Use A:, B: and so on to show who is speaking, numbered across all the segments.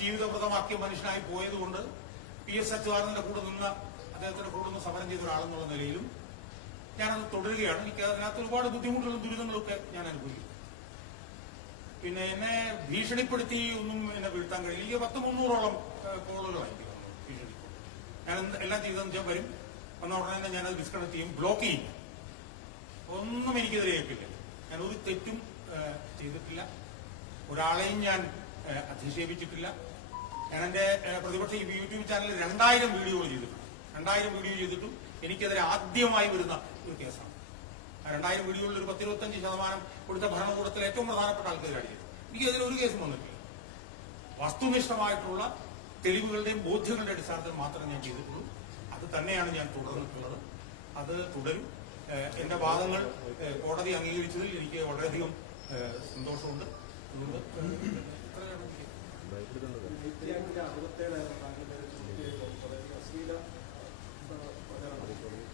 A: ജീവിതപ്രദമാക്കിയ മനുഷ്യനായി പോയതുകൊണ്ട് P S അച്യുതാനന്ദന്റെ കൂടെ നിന്ന് അദ്ദേഹത്തിന്റെ കൂടെ നിന്ന് സമരം ചെയ്ത ഒരാളെന്നുള്ള നിലയിലും ഞാനത് തുടരുകയാണ്. എനിക്ക് അതിനകത്ത് ഒരുപാട് ബുദ്ധിമുട്ടുകളും ദുരിതങ്ങളും ഒക്കെ ഞാൻ അനുഭവിക്കും പിന്നെ എന്നെ ഭീഷണിപ്പെടുത്തി ഒന്നും എന്നെ വീഴ്ത്താൻ കഴിയില്ല. എനിക്ക് പത്ത് മുന്നൂറോളം കോളുകളായിരിക്കും ഭീഷണി ഞാൻ എല്ലാം ചെയ്തതെന്ന് വെച്ചാൽ വരും. വന്ന ഉടനെ തന്നെ ഞാനത് ഡിസ്കണക്ട് ചെയ്യും ബ്ലോക്ക് ചെയ്യും. ഒന്നും എനിക്കെതിരെ ഏൽപ്പില്ല. ഞാൻ ഒരു തെറ്റും ചെയ്തിട്ടില്ല. ഒരാളെയും ഞാൻ അധിക്ഷേപിച്ചിട്ടില്ല. ഞാൻ എന്റെ പ്രതിപക്ഷ യൂട്യൂബ് ചാനലിൽ രണ്ടായിരം വീഡിയോകൾ ചെയ്തിട്ടുണ്ട്. രണ്ടായിരം വീഡിയോ ചെയ്തിട്ടും എനിക്കെതിരെ ആദ്യമായി വരുന്ന ഒരു കേസാണ്. രണ്ടായിരം വീഡിയോകളിൽ ഒരു പത്തിരുപത്തഞ്ച് ശതമാനം കൊടുത്ത ഭരണകൂടത്തിൽ ഏറ്റവും പ്രധാനപ്പെട്ട ആൾക്കാരാണ് ചെയ്തത് എനിക്കെതിരെ ഒരു കേസും വന്നിട്ടില്ല. വസ്തുനിഷ്ഠമായിട്ടുള്ള തെളിവുകളുടെയും ബോധ്യങ്ങളുടെ അടിസ്ഥാനത്തിൽ മാത്രമേ ഞാൻ ചെയ്തിട്ടുള്ളൂ. അത് തന്നെയാണ് ഞാൻ തുടർന്നിട്ടുള്ളത്. അത് തുടരും. എന്റെ വാദങ്ങൾ കോടതി അംഗീകരിച്ചതിൽ എനിക്ക് വളരെയധികം സന്തോഷമുണ്ട്. അതുകൊണ്ട് ഇത്രയാണ് എനിക്ക്
B: നിത്യാങ്കിന്റെ അറുപത്തേഴായിരുന്നു താങ്കളുടെ ഒരു ചോദ്യം അതായത് അശ്ലീല പ്രചരണം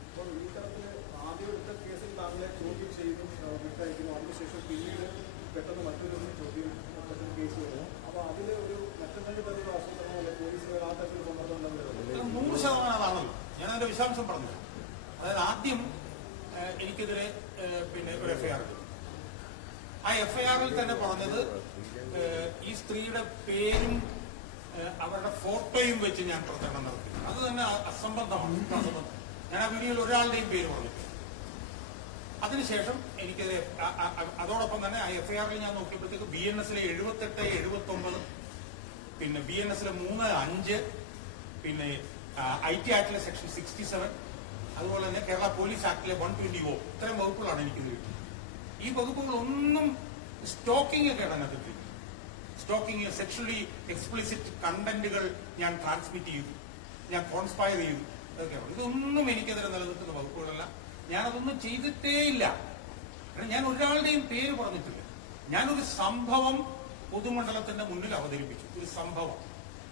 B: അപ്പോൾ ഈ തരത്തിൽ ആദ്യം എടുത്ത കേസിൽ താങ്കളെ ചോദ്യം ചെയ്തു ആ, വിട്ടയക്കുന്നു അതിനുശേഷം പിന്നീട് പെട്ടെന്ന് മറ്റൊരു ചോദ്യം പെട്ടെന്ന് കേസ് വരും അപ്പൊ അതിൽ ഒരു മറ്റെന്തെങ്കിലും തരത്തിലുള്ള ആസൂത്രണമോ അല്ലെങ്കിൽ പോലീസിന് ആ തരത്തിൽ സമ്മർദ്ദം ഉണ്ടെങ്കിൽ
A: ഇത് നൂറ് ശതമാനം ഞാൻ അതിന്റെ വിശദാംശം പറഞ്ഞു. അതായത് ആദ്യം എനിക്കെതിരെ പിന്നെ ഒരു എഫ്ഐആർ ആ എഫ്ഐആറിൽ തന്നെ പറഞ്ഞത് ഈ സ്ത്രീയുടെ പേരും അവരുടെ ഫോട്ടോയും വെച്ച് ഞാൻ പ്രചരണം നടത്തി. അത് തന്നെ അസംബന്ധമാണ്. അസംബന്ധം. ഞാൻ ആ വീഡിയോയിൽ ഒരാളുടെയും പേര് പറഞ്ഞിട്ടില്ല. അതിനുശേഷം എനിക്ക് അതോടൊപ്പം തന്നെ ആ എഫ് എഫ്ഐആറിൽ ഞാൻ നോക്കിയപ്പോഴത്തേക്ക് ബി എൻ എസിലെ എഴുപത്തെട്ട് എഴുപത്തി ഒമ്പത് പിന്നെ ബി എൻ എസിലെ മൂന്ന് അഞ്ച് പിന്നെ ഐ ടി ആക്ടിലെ സെക്ഷൻ സിക്സ്റ്റി സെവൻ അതുപോലെ തന്നെ കേരള പോലീസ് ആക്ടിലെ വൺ ട്വന്റി ഒ ഇത്തരം വകുപ്പുകളാണ് എനിക്ക് കിട്ടിയത്. ഈ വകുപ്പുകളൊന്നും സ്റ്റോക്കിംഗ് ഒക്കെ അതിനകത്ത് സ്റ്റോക്കിംഗ് സെക്ഷലി എക്സ്പ്ലിസിറ്റ് കണ്ടന്റുകൾ ഞാൻ ട്രാൻസ്മിറ്റ് ചെയ്തു. ഞാൻ കോൺസ്പയർ ചെയ്തു. അതൊക്കെയാണ്. ഇതൊന്നും എനിക്കെതിരെ നിലനിൽക്കുന്ന വകുപ്പുകളല്ല. ഞാനതൊന്നും ചെയ്തിട്ടേയില്ല. കാരണം ഞാൻ ഒരാളുടെയും പേര് പറഞ്ഞിട്ടില്ല. ഞാനൊരു സംഭവം പൊതുമണ്ഡലത്തിന്റെ മുന്നിൽ അവതരിപ്പിച്ചു. ഒരു സംഭവം.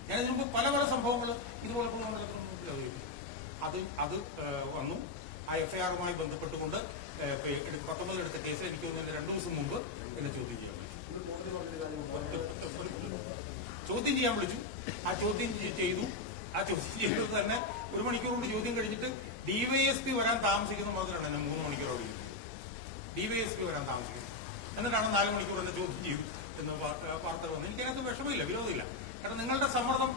A: ഞാൻ ഇതിനു മുമ്പ് പല പല സംഭവങ്ങൾ ഇതുപോലെ പൊതുമണ്ഡലത്തിന് മുന്നിൽ അവതരിപ്പിച്ചു. അത് അത് വന്നു. ആ എഫ്ഐആറുമായി ബന്ധപ്പെട്ടുകൊണ്ട് പത്തൊമ്പത് എടുത്ത- കേസ് എനിക്ക് തോന്നുന്നു രണ്ടു ദിവസം മുമ്പ് എന്നെ ചോദ്യം ചെയ്യാൻ ചോദ്യം ചെയ്യാൻ വിളിച്ചു. ആ ചോദ്യം ചെയ്തു. ആ ചോദ്യം ചെയ്തത് തന്നെ ഒരു മണിക്കൂർ കൊണ്ട് ചോദ്യം കഴിഞ്ഞിട്ട് ഡിവൈഎസ്പി വരാൻ താമസിക്കുന്ന മാത്രമാണ് എന്നെ മൂന്ന് മണിക്കൂർ ഓടിക്കുന്നത് ഡിവൈഎസ്പി വരാൻ താമസിക്കുന്നത് എന്നിട്ടാണ് നാല് മണിക്കൂർ എന്നെ ചോദ്യം ചെയ്യും എന്ന് വാർത്തകൾ വന്നു. എനിക്കതിനകത്ത് വിഷമമില്ല വിരോധമില്ല. കാരണം നിങ്ങളുടെ സമ്മർദ്ദം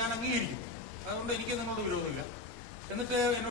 A: ഞാൻ അംഗീകരിക്കും. അതുകൊണ്ട് എനിക്ക് നിങ്ങളോട് വിരോധമില്ല. എന്നിട്ട് എന്നോട്